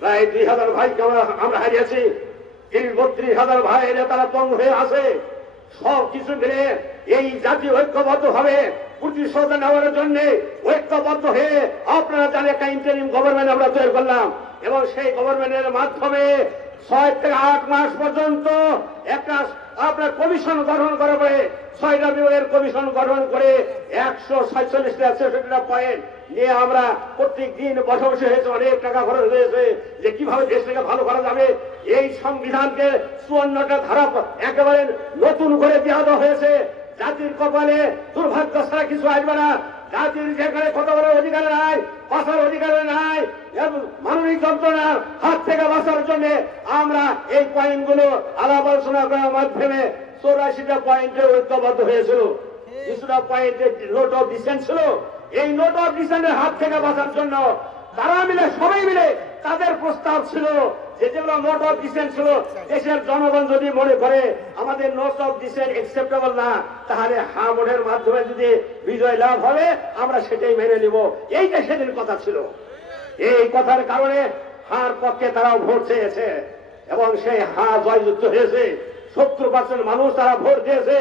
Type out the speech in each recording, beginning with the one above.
প্রায় 2000 ভাইকে আমরা হারিয়েছি। 32,000 ভাই এলে তারা পঙ্গু হয়ে আছে। সব কিছু মিলে এই জাতি ঐক্যবদ্ধ হবে প্রতিশোধ নেওয়ার জন্য ঐক্যবদ্ধ হয়ে আপনারা জানেন একটা ইন্টারিম গভর্নমেন্ট আমরা তৈরি করলাম এবং সেই গভর্নমেন্টের মাধ্যমে 6 থেকে 8 মাস পর্যন্ত একটা আপনার কমিশন গঠন করা হবে। 6টা বিভাগের কমিশন গঠন করে 147টা পয়েন্ট নিয়ে আমরা প্রত্যেক দিন বসে বসে হয়েছে, অনেক টাকা খরচ হয়েছে যে কিভাবে দেশটাকে ভালো করা যাবে। এই সংবিধানকে 54টা ধারা একেবারে নতুন করে দেওয়া হয়েছে। জাতির কপালে দুর্ভাগ্য ছাড়া কিছু আসবে না। জাতির যেখানে কথা বলার অধিকার নাই, বাঁচার অধিকার নাই, মানবিক যন্ত্রণার হাত থেকে বাঁচার জন্য আমরা এই পয়েন্টগুলো আলাপ আলোচনা করার মাধ্যমে 84টা পয়েন্টে ঐক্যবদ্ধ হয়েছিল। কিছুটা পয়েন্টে নোট অফ ডিসেন্ট ছিল। এই নোট অফ ডিসেন্টের হাত থেকে বাঁচার জন্য তারা মিলে সবাই মিলে তাদের প্রস্তাব ছিল যে যেগুলো নোট অফ ডিসেন্ট ছিল, দেশের জনগণ যদি মনে করে আমাদের নোট অফ ডিসেন্ট একসেপ্টেবল না, তাহলে হা ভোটের মাধ্যমে যদি বিজয় লাভ হবে আমরা সেটাই মেনে নিব। এইটা সেদিন কথা ছিল। এই কথার কারণে হার পক্ষে তারাও ভোট চেয়েছে এবং সেই হা জয়যুক্ত হয়েছে। 70% মানুষ তারা ভোট দিয়েছে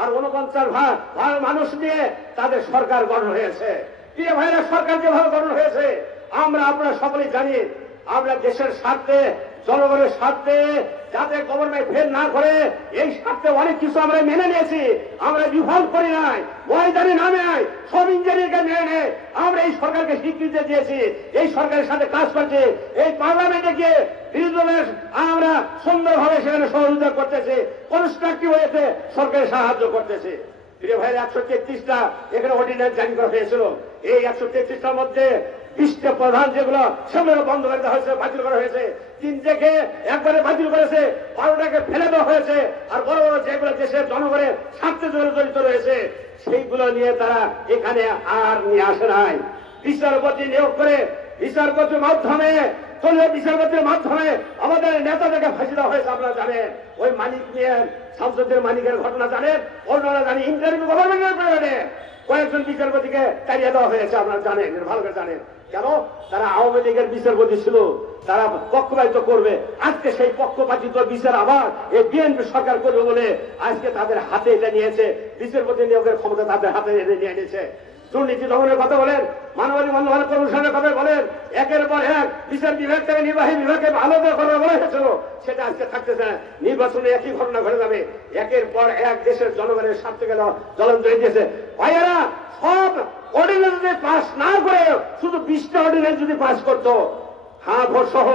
আর 49 মানুষ নিয়ে তাদের সরকার গঠন হয়েছে। প্রিয় ভাইরা, সরকার যেভাবে গঠন হয়েছে আমরা আপনারা সকলেই জানি। আমরা দেশের স্বার্থে, জনগণের স্বার্থে যাতে গভর্নমেন্ট ফেল না করে এই স্বার্থে অনেক কিছু আমরা মেনে নিয়েছি। আমরা বিফল করি নাই, ময়দানে নামে নাই, সব ইঞ্জিনিয়ারকে মেনে নেয় আমরা এই সরকারকে স্বীকৃতি দিয়েছি। এই সরকারের সাথে কাজ করছে। এই পার্লামেন্টে গিয়ে বিরোধী দলের আমরা সুন্দরভাবে সেখানে সহযোগিতা করতেছি, কনস্ট্রাকটিভ হয়েছে সরকারের সাহায্য করতেছে। প্রিয় ভাই, 133টা এখানে অর্ডিন্যান্স জারি করা হয়েছিল। এই 133টার মধ্যে 20টা প্রধান যেগুলো সেগুলো বন্ধ করে দেওয়া হয়েছে, বাতিল করা হয়েছে। 3 থেকে একবারে বাতিল করেছে, 12টাকে ফেলে দেওয়া হয়েছে। আর বড় বড় যেগুলো দেশের জনগণের স্বার্থে জড়িত রয়েছে সেইগুলো নিয়ে তারা এখানে আর নিয়ে আসে নাই। বিচারপতি নিয়োগ করে বিচারপতির মাধ্যমে, দলীয় বিচারপতির মাধ্যমে আমাদের নেতাদেরকে ফাঁসি দেওয়া হয়েছে। আপনারা জানেন ওই মানিক নিয়ে, সংসদের মানিকের ঘটনা জানেন, অন্যরা জানি। ইন্টারিম গভর্নমেন্টের প্রয়োজনে কয়েকজন বিচারপতিকে তাড়িয়ে দেওয়া হয়েছে, আপনারা জানেন, ভালো করে জানেন। কেন? তারা আওয়ামী লীগের বিচারপতি ছিল, তারা পক্ষপাতিত্ব করবে। আজকে সেই পক্ষপাতিত্ব বিচার আবার এই বিএনপি সরকার করবে বলে আজকে তাদের হাতে এটা নিয়েছে। বিচারপতি নিয়োগের ক্ষমতা তাদের হাতে নিয়ে নিয়েছে। দুর্নীতি দমনের কথা বলেন, মানবাধিকার বন্ধ কমিশনের কথা বলেন, একের পর এক বিচার বিভাগ থেকে নির্বাহী বিভাগকে আলাদা করা বলা হয়েছিল, সেটা আজকে থাকতেছে না। নির্বাচনে একই ঘটনা ঘটে যাবে। একের পর এক দেশের জনগণের স্বার্থে গেল জ্বলন্ত হয়ে দিয়েছে। ভাইয়েরা, সব অর্ডিন্যান্স যদি পাস না করে শুধু 20টা অর্ডিন্যান্স যদি পাস করতো, হ্যাঁ ভোট সহ